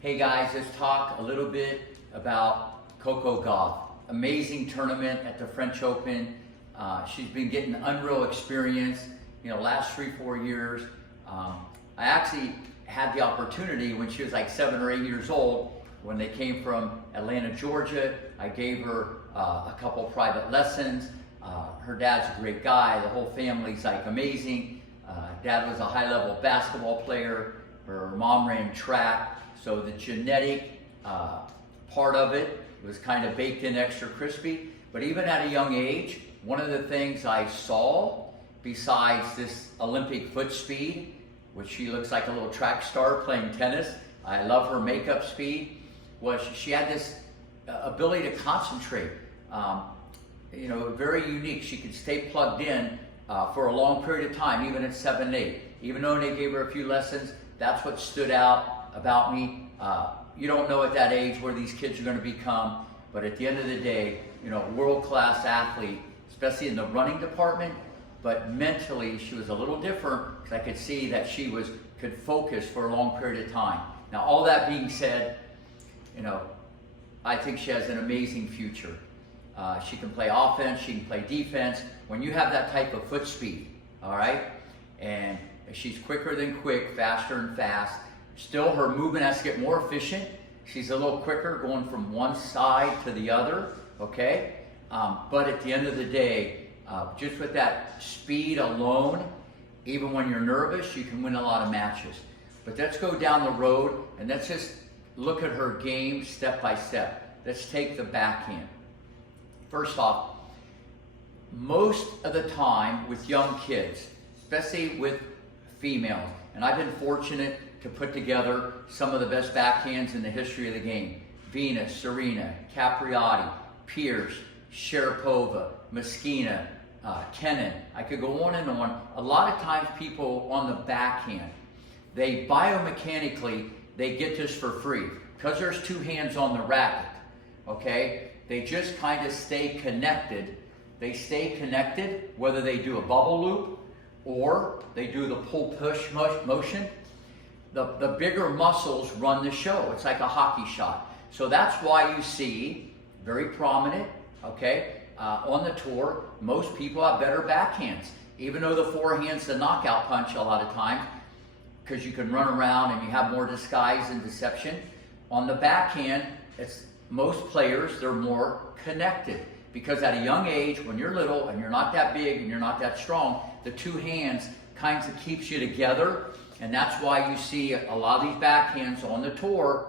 Hey guys, let's talk a little bit about Coco Gauff. Amazing tournament at the French Open. She's been getting unreal experience, last 3-4 years. I actually had the opportunity when she was like 7 or 8 years old, when they came from Atlanta, Georgia. I gave her a couple private lessons. Her dad's a great guy. The whole family's like amazing. Dad was a high-level basketball player. Her mom ran track. So the genetic part of it was kind of baked in extra crispy. But even at a young age, one of the things I saw, besides this Olympic foot speed, which she looks like a little track star playing tennis, I love her makeup speed, was she had this ability to concentrate. Very unique. She could stay plugged in for a long period of time, even at 7, 8. Even though they gave her a few lessons, that's what stood out about me. You don't know at that age where these kids are going to become, but at the end of the day, world-class athlete, especially in the running department. But mentally, she was a little different, because I could see that she could focus for a long period of time. Now, all that being said, I think she has an amazing future. She can play offense, she can play defense. When you have that type of foot speed, all right, and she's quicker than quick, faster than fast. Still, her movement has to get more efficient. She's a little quicker going from one side to the other, okay? But at the end of the day, just with that speed alone, even when you're nervous, you can win a lot of matches. But let's go down the road and let's just look at her game step by step. Let's take the backhand. First off, most of the time with young kids, especially with females, and I've been fortunate to put together some of the best backhands in the history of the game. Venus, Serena, Capriati, Pierce, Sharapova, Moschina, Kenin. I could go on and on. A lot of times people on the backhand, they biomechanically, they get this for free. Because there's two hands on the racket, okay? They just kind of stay connected. They stay connected whether they do a bubble loop or they do the pull-push motion. The bigger muscles run the show. It's like a hockey shot. So that's why you see, very prominent, okay, on the tour, most people have better backhands. Even though the forehand's the knockout punch a lot of times, because you can run around and you have more disguise and deception. On the backhand, most players, they're more connected. Because at a young age, when you're little and you're not that big and you're not that strong, the two hands kind of keeps you together. And that's why you see a lot of these backhands on the tour,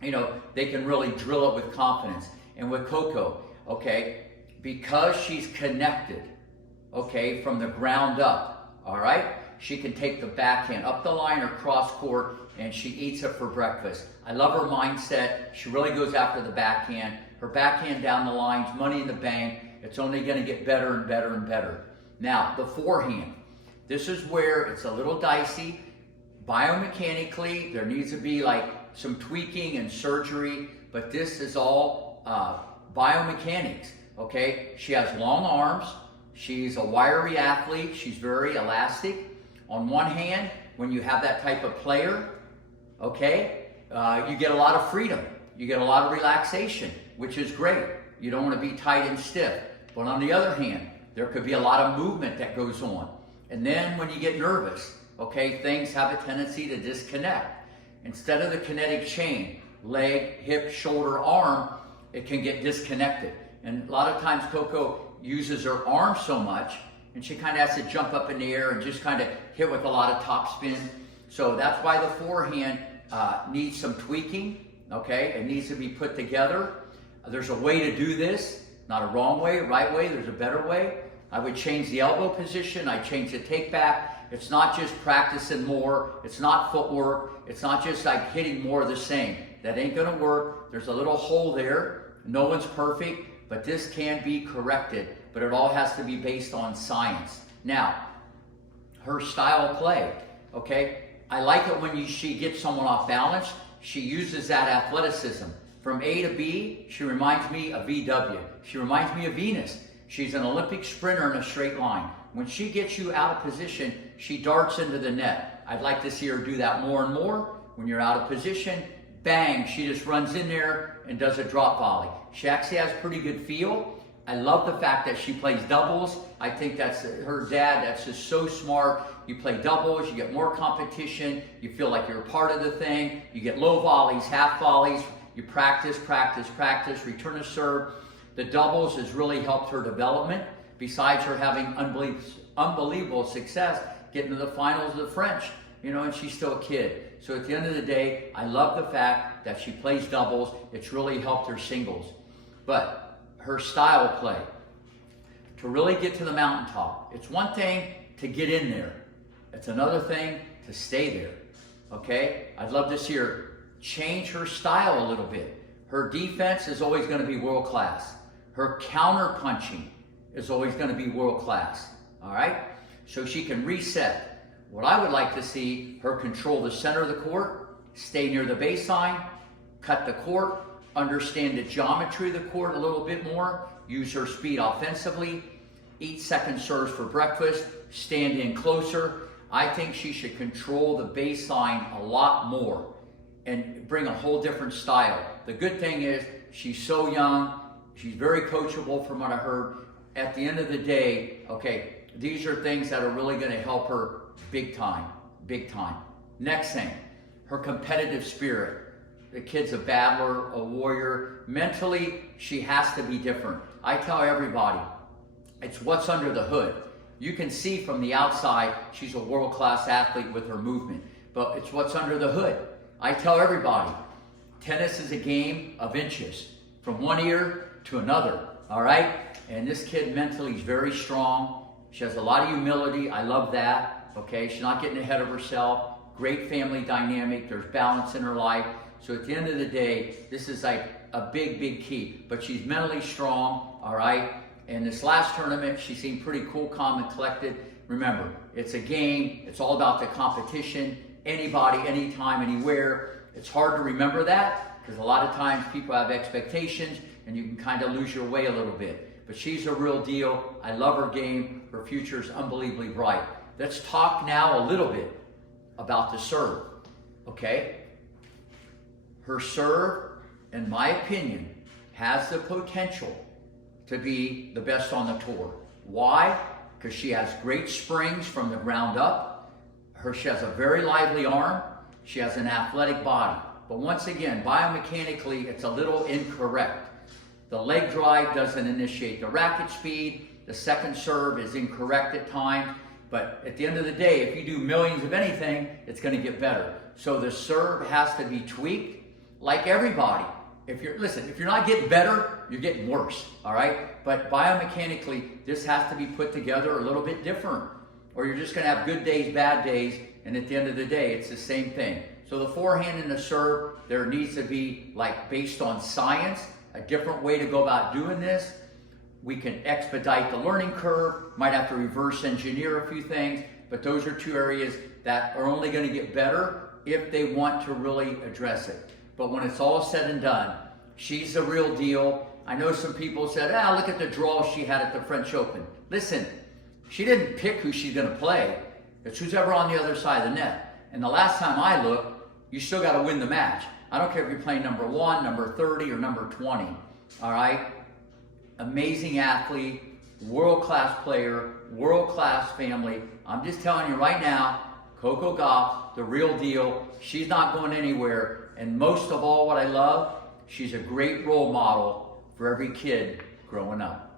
they can really drill it with confidence. And with Coco, okay, because she's connected, okay, from the ground up, all right, she can take the backhand up the line or cross court and she eats it for breakfast. I love her mindset. She really goes after the backhand. Her backhand down the line's money in the bank. It's only going to get better and better and better. Now, the forehand. This is where it's a little dicey. Biomechanically, there needs to be like some tweaking and surgery, but this is all biomechanics, okay? She has long arms. She's a wiry athlete. She's very elastic. On one hand, when you have that type of player, okay, you get a lot of freedom. You get a lot of relaxation, which is great. You don't want to be tight and stiff. But on the other hand, there could be a lot of movement that goes on. And then when you get nervous, okay, things have a tendency to disconnect. Instead of the kinetic chain, leg, hip, shoulder, arm, it can get disconnected. And a lot of times Coco uses her arm so much, and she kind of has to jump up in the air and just kind of hit with a lot of topspin. So that's why the forehand needs some tweaking, okay? It needs to be put together. There's a way to do this, not a wrong way, right way, there's a better way. I would change the elbow position, I change the take back. It's not just practicing more, it's not footwork, it's not just like hitting more of the same. That ain't gonna work. There's a little hole there. No one's perfect, but this can be corrected. But it all has to be based on science. Now, her style of play, okay? I like it when she gets someone off balance. She uses that athleticism. From A to B, she reminds me of VW. She reminds me of Venus. She's an Olympic sprinter in a straight line. When she gets you out of position, she darts into the net. I'd like to see her do that more and more. When you're out of position, bang, she just runs in there and does a drop volley. She actually has pretty good feel. I love the fact that she plays doubles. I think that's her dad, that's just so smart. You play doubles, you get more competition, you feel like you're a part of the thing, you get low volleys, half volleys, you practice, return to serve. The doubles has really helped her development, besides her having unbelievable success getting to the finals of the French, and she's still a kid. So at the end of the day, I love the fact that she plays doubles. It's really helped her singles. But her style of play, to really get to the mountaintop, it's one thing to get in there. It's another thing to stay there, okay? I'd love to see her change her style a little bit. Her defense is always going to be world class. Her counter punching is always going to be world class, all right? So she can reset. What I would like to see her control the center of the court, stay near the baseline, cut the court, understand the geometry of the court a little bit more, use her speed offensively, eat second serves for breakfast, stand in closer. I think she should control the baseline a lot more and bring a whole different style. The good thing is she's so young, she's very coachable from what I heard. At the end of the day, okay, these are things that are really going to help her big time, big time. Next thing, her competitive spirit. The kid's a battler, a warrior. Mentally, she has to be different. I tell everybody, it's what's under the hood. You can see from the outside, she's a world-class athlete with her movement, but it's what's under the hood. I tell everybody, tennis is a game of inches, from one ear to another, all right? And this kid mentally is very strong. She has a lot of humility. I love that, okay? She's not getting ahead of herself. Great family dynamic. There's balance in her life. So at the end of the day, this is like a big, big key. But she's mentally strong, all right? And this last tournament, she seemed pretty cool, calm, and collected. Remember, it's a game. It's all about the competition. Anybody, anytime, anywhere. It's hard to remember that because a lot of times people have expectations and you can kind of lose your way a little bit. But she's a real deal. I love her game. Her future is unbelievably bright. Let's talk now a little bit about the serve, okay? Her serve, in my opinion, has the potential to be the best on the tour. Why? Because she has great springs from the ground up. She has a very lively arm. She has an athletic body. But once again, biomechanically, it's a little incorrect. The leg drive doesn't initiate the racket speed. The second serve is incorrect at times. But at the end of the day, if you do millions of anything, it's going to get better. So the serve has to be tweaked like everybody. If you're not getting better, you're getting worse, all right? But biomechanically, this has to be put together a little bit different. Or you're just going to have good days, bad days, and at the end of the day, it's the same thing. So the forehand and the serve, there needs to be, like, based on science, a different way to go about doing this. We can expedite the learning curve, might have to reverse engineer a few things, but those are two areas that are only going to get better if they want to really address it. But when it's all said and done, she's the real deal. I know some people said, look at the draw she had at the French Open. Listen, she didn't pick who she's going to play. It's who's ever on the other side of the net. And the last time I looked, you still got to win the match. I don't care if you're playing number 1, number 30, or number 20. All right? Amazing athlete, world-class player, world-class family. I'm just telling you right now, Coco Gauff, the real deal. She's not going anywhere. And most of all, what I love, she's a great role model for every kid growing up.